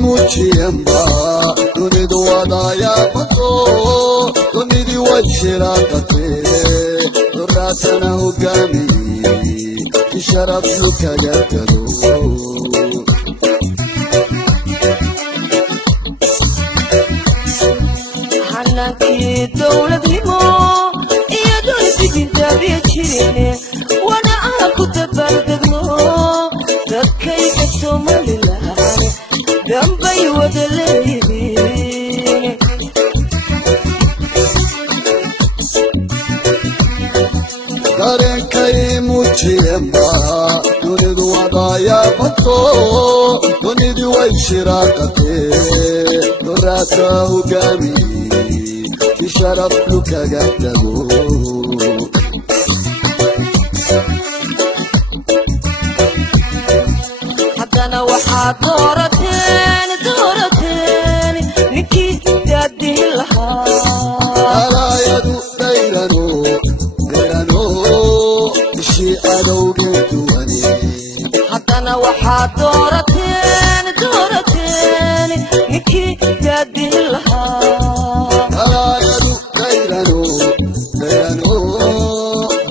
muchiyamba dunidu wadaya bato dunidi wajiratate durasana hogami sharaf lukagagado hanaki dawladnimo iyo dowladinta biyajirine wana aku tabardagno dadkayga Soomaaliland dambay wada leeyihiin dareenkay muujiyamba dunidu wadaya bato dunidi way shiraaqatee duraasa hogaami bisharaf lukaga dago haddana waxaad doorateen ninkii daadihi lahaa alaayadu dayrano ishii adowgeeduwane haddana waxaad doorateen ninkii daadihi lahaa alaayadu dayrano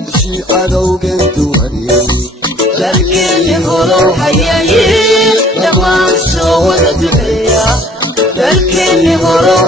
ishii adowgeeduwane dalkeeni horow hayayi dhammaan soo wada duceeya dalkeeni horow